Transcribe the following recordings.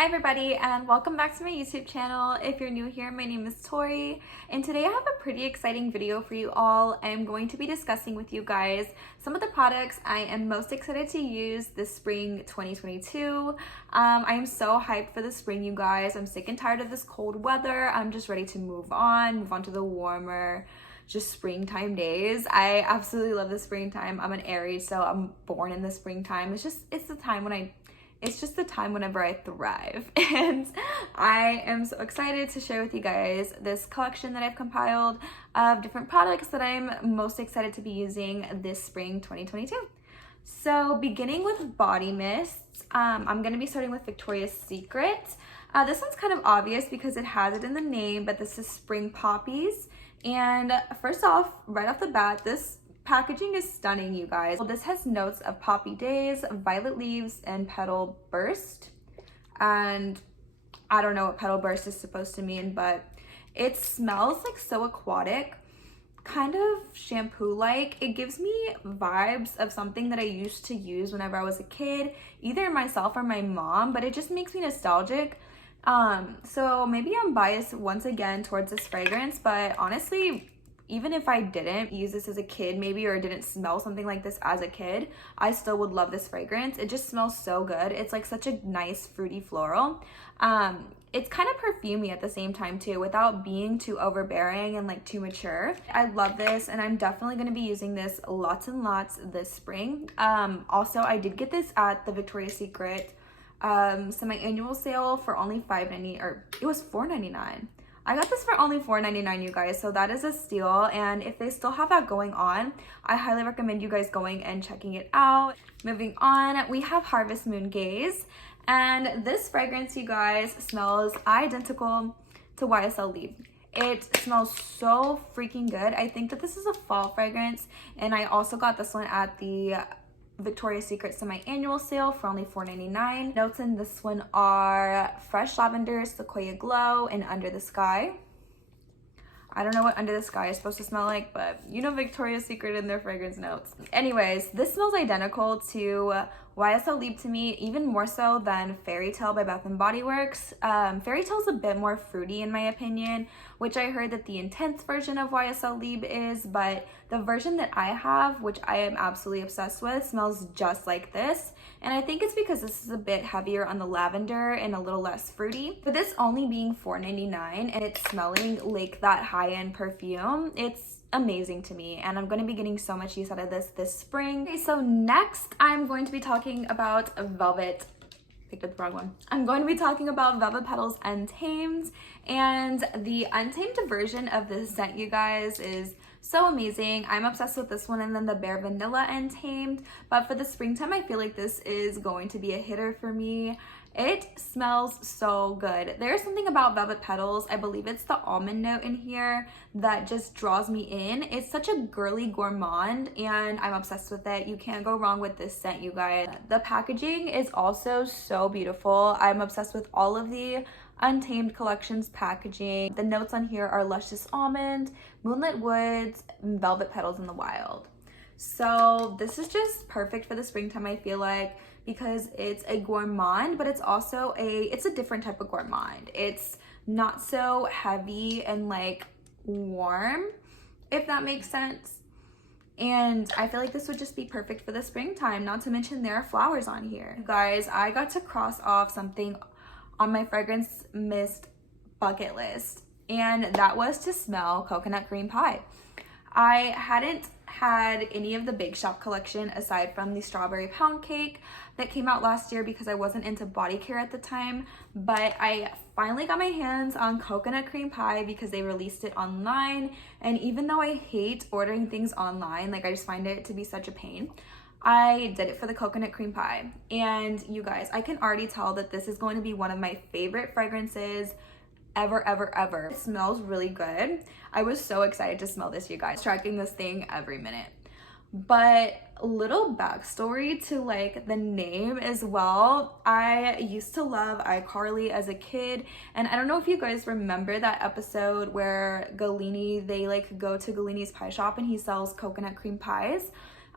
Hi everybody and welcome back to my YouTube channel. If you're new here, my name is Tori and today I have a pretty exciting video for you all. I'm going to be discussing with you guys some of the products I am most excited to use this spring 2022. I am so hyped for the spring, you guys. I'm sick and tired of this cold weather. I'm just ready to move on to the warmer, just springtime days. I absolutely love the springtime. I'm an Aries, so I'm born in the springtime. It's just the time whenever I thrive. And I am so excited to share with you guys this collection that I've compiled of different products that I'm most excited to be using this spring 2022. So beginning with body mists, I'm gonna be starting with Victoria's Secret. This one's kind of obvious because it has it in the name, but this is Spring Poppies. And first off, right off the bat, this packaging is stunning, you guys. Well, this has notes of poppy days, violet leaves, and petal burst. And I don't know what petal burst is supposed to mean, but it smells like so aquatic, kind of shampoo-like. It gives me vibes of something that I used to use whenever I was a kid, either myself or my mom, but it just makes me nostalgic. So maybe I'm biased once again towards this fragrance, but honestly, even if I didn't use this as a kid maybe, or didn't smell something like this as a kid, I still would love this fragrance. It just smells so good. It's like such a nice fruity floral. It's kind of perfumey at the same time too, without being too overbearing and like too mature. I love this and I'm definitely going to be using this lots and lots this spring. Also, I did get this at the Victoria's Secret semi-annual sale for only $5.90, or it was $4.99. I got this for only $4.99, you guys, so that is a steal. And if they still have that going on, I highly recommend you guys going and checking it out. Moving on, we have Harvest Moon Gaze, and this fragrance, you guys, smells identical to YSL Libre. It smells so freaking good. I think that this is a fall fragrance, and I also got this one at the Victoria's Secret semi-annual sale for only $4.99. Notes in this one are fresh lavender, sequoia glow, and under the sky. I don't know what under the sky is supposed to smell like, but you know Victoria's Secret and their fragrance notes. Anyways, this smells identical to YSL Libre to me, even more so than Fairy Tale by Bath & Body Works. Fairy Tale is a bit more fruity in my opinion, which I heard that the intense version of YSL Libre is, but the version that I have, which I am absolutely obsessed with, smells just like this. And I think it's because this is a bit heavier on the lavender and a little less fruity. But this only being $4.99 and it's smelling like that high-end perfume, it's amazing to me, and I'm going to be getting so much use out of this spring. Okay, so next I'm going to be talking about Velvet. Picked up the wrong one. I'm going to be talking about Velvet Petals Untamed, and the Untamed version of this scent, you guys, is so amazing. I'm obsessed with this one, and then the Bare Vanilla Untamed, but for the springtime I feel like this is going to be a hitter for me. It smells so good. There's something about Velvet Petals, I believe it's the almond note in here, that just draws me in. It's such a girly gourmand and I'm obsessed with it. You can't go wrong with this scent, you guys. The packaging is also so beautiful. I'm obsessed with all of the Untamed collections packaging. The notes on here are luscious almond, moonlit woods, and velvet petals in the wild. So this is just perfect for the springtime, I feel like, because it's a gourmand, but it's also it's a different type of gourmand. It's not so heavy and like warm, if that makes sense. And I feel like this would just be perfect for the springtime, not to mention there are flowers on here. You guys, I got to cross off something on my fragrance mist bucket list, and that was to smell coconut cream pie. I hadn't had any of the Bake Shop collection aside from the strawberry pound cake that came out last year because I wasn't into body care at the time, but I finally got my hands on coconut cream pie because they released it online. And even though I hate ordering things online, like I just find it to be such a pain, I did it for the coconut cream pie. And you guys, I can already tell that this is going to be one of my favorite fragrances ever. It smells really good. I was so excited to smell this, you guys. Tracking this thing every minute. But little backstory to like the name as well. I used to love iCarly as a kid, and I don't know if you guys remember that episode where Galini, they like go to Galini's pie shop and he sells coconut cream pies.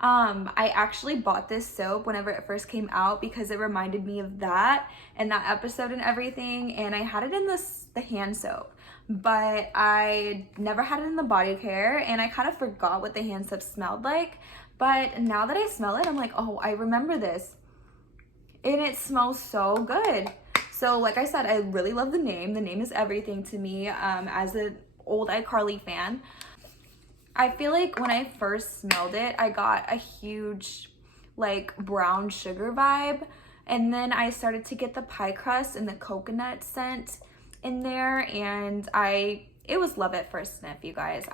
I actually bought this soap whenever it first came out because it reminded me of that and that episode and everything, and I had it in the hand soap, but I never had it in the body care, and I kind of forgot what the hand soap smelled like. But now that I smell it, I'm like, oh, I remember this, and it smells so good. So like I said, I really love the name. The name is everything to me. As an old iCarly fan, I feel like when I first smelled it, I got a huge like brown sugar vibe, and then I started to get the pie crust and the coconut scent in there, and it was love at first sniff, you guys.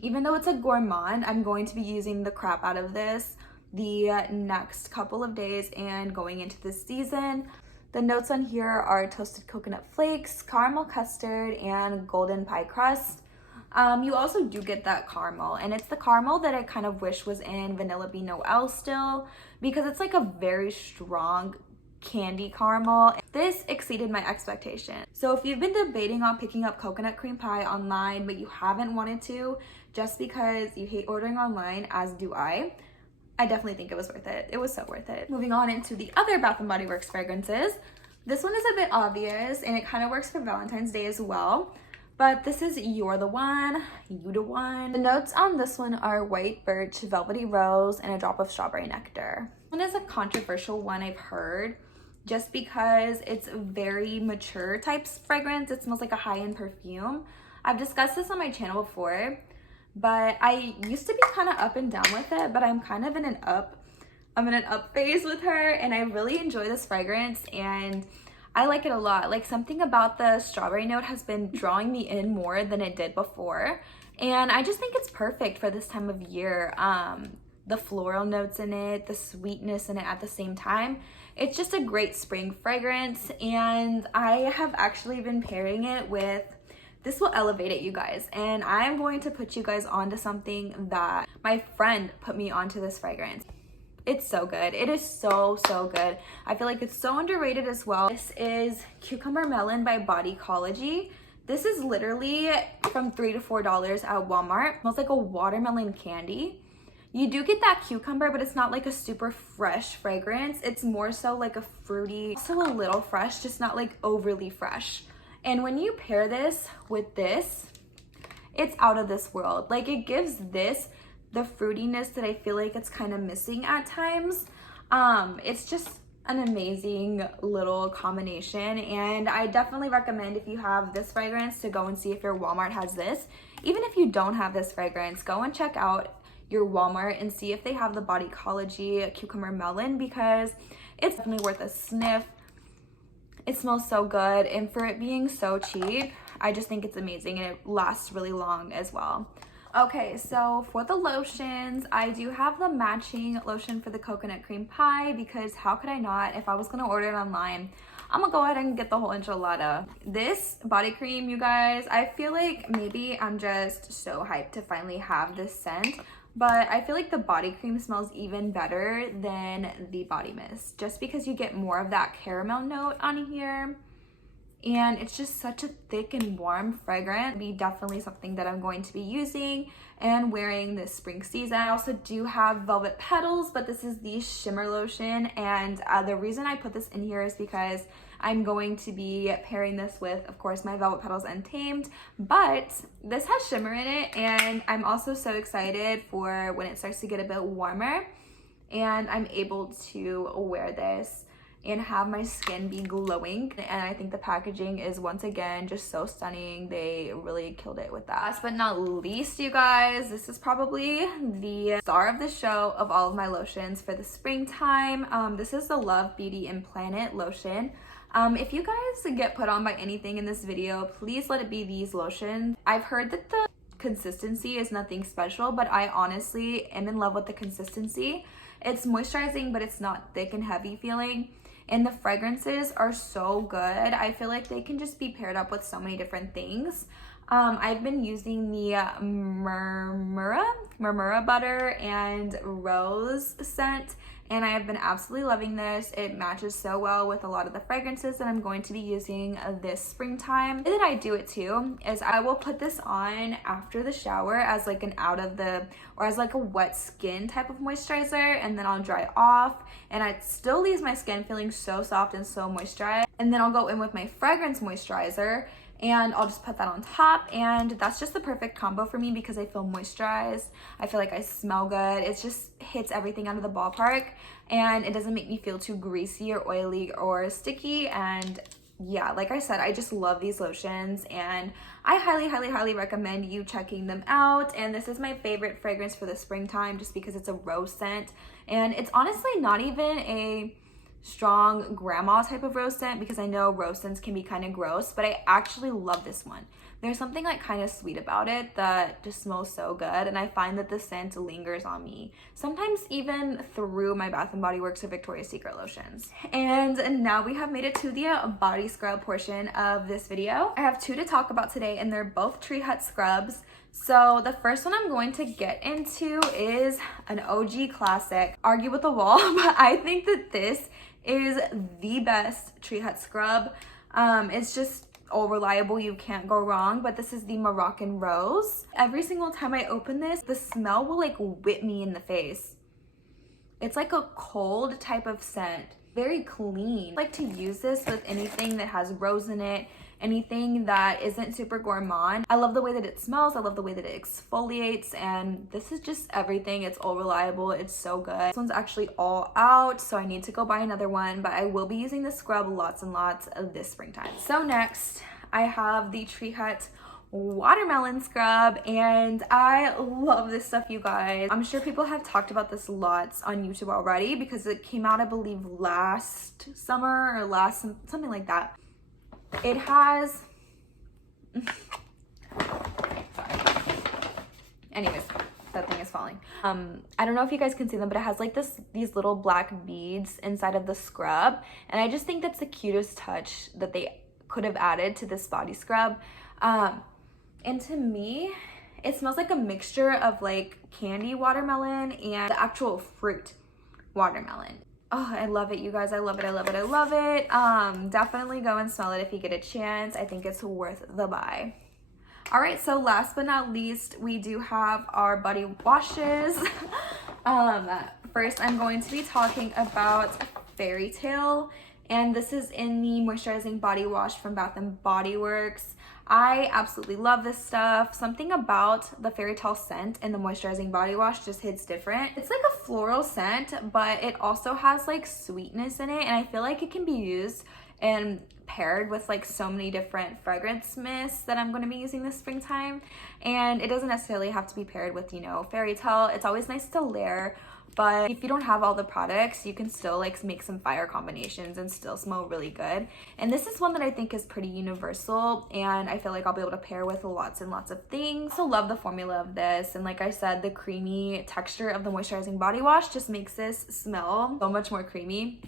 Even though it's a gourmand, I'm going to be using the crap out of this the next couple of days and going into this season. The notes on here are toasted coconut flakes, caramel custard, and golden pie crust. You also do get that caramel, and it's the caramel that I kind of wish was in Vanilla Bean Noel still, because it's like a very strong candy caramel. This exceeded my expectation. So if you've been debating on picking up coconut cream pie online but you haven't wanted to just because you hate ordering online, as do I definitely think it was worth it. It was so worth it. Moving on into the other Bath & Body Works fragrances. This one is a bit obvious, and it kind of works for Valentine's Day as well. But this is Youre the One, Youre the One. The notes on this one are white birch, velvety rose, and a drop of strawberry nectar. This one is a controversial one, I've heard, just because it's a very mature type fragrance. It smells like a high-end perfume. I've discussed this on my channel before, but I used to be kind of up and down with it, but I'm kind of in an up phase with her, and I really enjoy this fragrance, and I like it a lot. Like, something about the strawberry note has been drawing me in more than it did before, and I just think it's perfect for this time of year. The floral notes in it, the sweetness in it at the same time. It's just a great spring fragrance, and I have actually been pairing it with, this will elevate it, you guys, and I'm going to put you guys onto something that my friend put me onto, this fragrance. It's so good. It is so good. I feel like it's so underrated as well. This is Cucumber Melon by Bodycology. This is literally from $3 to $4 at Walmart. It smells like a watermelon candy. You do get that cucumber, but it's not like a super fresh fragrance. It's more so like a fruity, also a little fresh, just not like overly fresh. And when you pair this with this, it's out of this world. Like, it gives this the fruitiness that I feel like it's kind of missing at times. It's just an amazing little combination, and I definitely recommend, if you have this fragrance, to go and see if your Walmart has this. Even if you don't have this fragrance, go and check out your Walmart and see if they have the Bodycology Cucumber Melon, because it's definitely worth a sniff. It smells so good, and for it being so cheap, I just think it's amazing, and it lasts really long as well. Okay, so for the lotions, I do have the matching lotion for the coconut cream pie, because how could I not? If I was gonna order it online, I'm gonna go ahead and get the whole enchilada. This body cream, you guys, I feel like maybe I'm just so hyped to finally have this scent, but I feel like the body cream smells even better than the body mist, just because you get more of that caramel note on here. And it's just such a thick and warm fragrance. It'll be definitely something that I'm going to be using and wearing this spring season. I also do have Velvet Petals, but this is the shimmer lotion, and the reason I put this in here is because I'm going to be pairing this with, of course, my Velvet Petals and Tamed, but this has shimmer in it, and I'm also so excited for when it starts to get a bit warmer and I'm able to wear this and have my skin be glowing. And I think the packaging is, once again, just so stunning. They really killed it with that. Last but not least, you guys, this is probably the star of the show of all of my lotions for the springtime. This is the Love Beauty and Planet lotion. If you guys get put on by anything in this video, please let it be these lotions. I've heard that the consistency is nothing special, but I honestly am in love with the consistency. It's moisturizing, but it's not thick and heavy feeling. And the fragrances are so good. I feel like they can just be paired up with so many different things. I've been using the Murmura butter and rose scent, and I have been absolutely loving this. It matches so well with a lot of the fragrances that I'm going to be using this springtime. The way that I do it too is I will put this on after the shower as like an or as like a wet skin type of moisturizer, and then I'll dry off, and it still leaves my skin feeling so soft and so moisturized. And then I'll go in with my fragrance moisturizer, and I'll just put that on top, and that's just the perfect combo for me because I feel moisturized. I feel like I smell good. It just hits everything out of the ballpark, and it doesn't make me feel too greasy or oily or sticky. And yeah, like I said, I just love these lotions, and I highly recommend you checking them out. And this is my favorite fragrance for the springtime just because it's a rose scent, and it's honestly not even a strong grandma type of rose scent, because I know rose scents can be kind of gross, but I actually love this one. There's something like kind of sweet about it that just smells so good, and I find that the scent lingers on me, sometimes even through my Bath & Body Works or Victoria's Secret lotions. And now we have made it to the body scrub portion of this video. I have two to talk about today, and they're both Tree Hut scrubs. So the first one I'm going to get into is an OG classic, argue with the wall, but I think that this is the best Tree Hut scrub. It's just all reliable, you can't go wrong. But this is the Moroccan Rose. Every single time I open this, the smell will like whip me in the face. It's like a cold type of scent, very clean. I like to use this with anything that has rose in it, anything that isn't super gourmand. I love the way that it smells. I love the way that it exfoliates, and this is just everything. It's all reliable. It's so good. This one's actually all out, so I need to go buy another one, but I will be using this scrub lots and lots of this springtime. So next, I have the Tree Hut watermelon scrub, and I love this stuff, you guys. I'm sure people have talked about this lots on YouTube already because it came out, I believe, last summer or something like that. It has, sorry. Anyways, that thing is falling. I don't know if you guys can see them, but it has like these little black beads inside of the scrub, and I just think that's the cutest touch that they could have added to this body scrub. And to me, it smells like a mixture of like candy watermelon and the actual fruit watermelon. Oh, I love it, you guys. I love it. I love it. I love it. Definitely go and smell it if you get a chance. I think it's worth the buy. All right, so last but not least, we do have our body washes. First, I'm going to be talking about Fairy Tale, and this is in the moisturizing body wash from Bath & Body Works. I absolutely love this stuff. Something about the Fairy Tale scent in the moisturizing body wash just hits different. It's like a floral scent, but it also has like sweetness in it, and I feel like it can be used and paired with like so many different fragrance mists that I'm going to be using this springtime. And it doesn't necessarily have to be paired with, you know, Fairy Tale. It's always nice to layer, but if you don't have all the products, you can still like make some fire combinations and still smell really good. And this is one that I think is pretty universal, and I feel like I'll be able to pair with lots and lots of things. I also love the formula of this, and like I said, the creamy texture of the moisturizing body wash just makes this smell so much more creamy.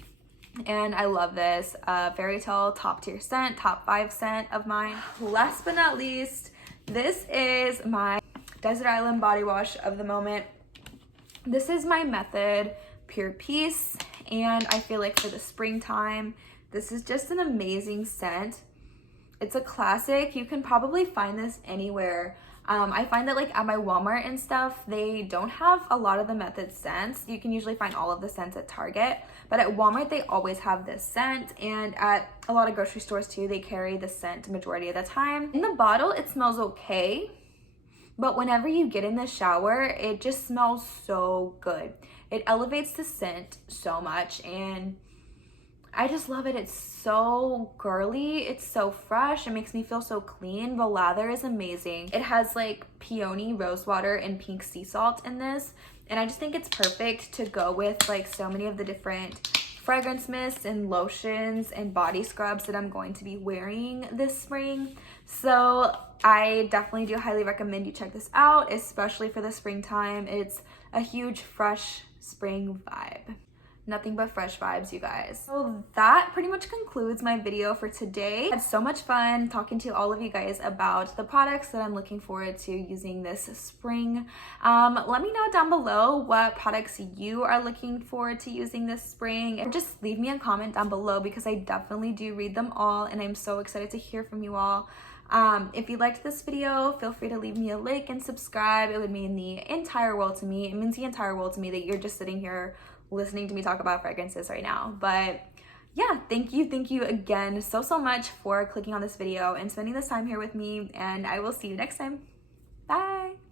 And I love this. Fairy Tale, top tier scent, top 5 scent of mine. Last but not least, this is my Desert Island body wash of the moment. This is my Method Pure Peace, and I feel like for the springtime, this is just an amazing scent. It's a classic. You can probably find this anywhere. I find that like at my Walmart and stuff, they don't have a lot of the Method scents. You can usually find all of the scents at Target, but at Walmart, they always have this scent, and at a lot of grocery stores too, they carry the scent majority of the time. In the bottle, it smells okay, but whenever you get in the shower, it just smells so good. It elevates the scent so much, and I just love it. It's so girly. It's so fresh. It makes me feel so clean. The lather is amazing. It has like peony, rose water, and pink sea salt in this, and I just think it's perfect to go with like so many of the different fragrance mists and lotions and body scrubs that I'm going to be wearing this spring. So I definitely do highly recommend you check this out, especially for the springtime. It's a huge fresh spring vibe. nothing but fresh vibes, you guys. So that pretty much concludes my video for today. I had so much fun talking to all of you guys about the products that I'm looking forward to using this spring. Let me know down below what products you are looking forward to using this spring, and just leave me a comment down below because I definitely do read them all and I'm so excited to hear from you all. If you liked this video, feel free to leave me a like and subscribe. It would mean the entire world to me. It means the entire world to me that you're just sitting here listening to me talk about fragrances right now. But yeah, thank you again so much for clicking on this video and spending this time here with me, and I will see you next time. Bye.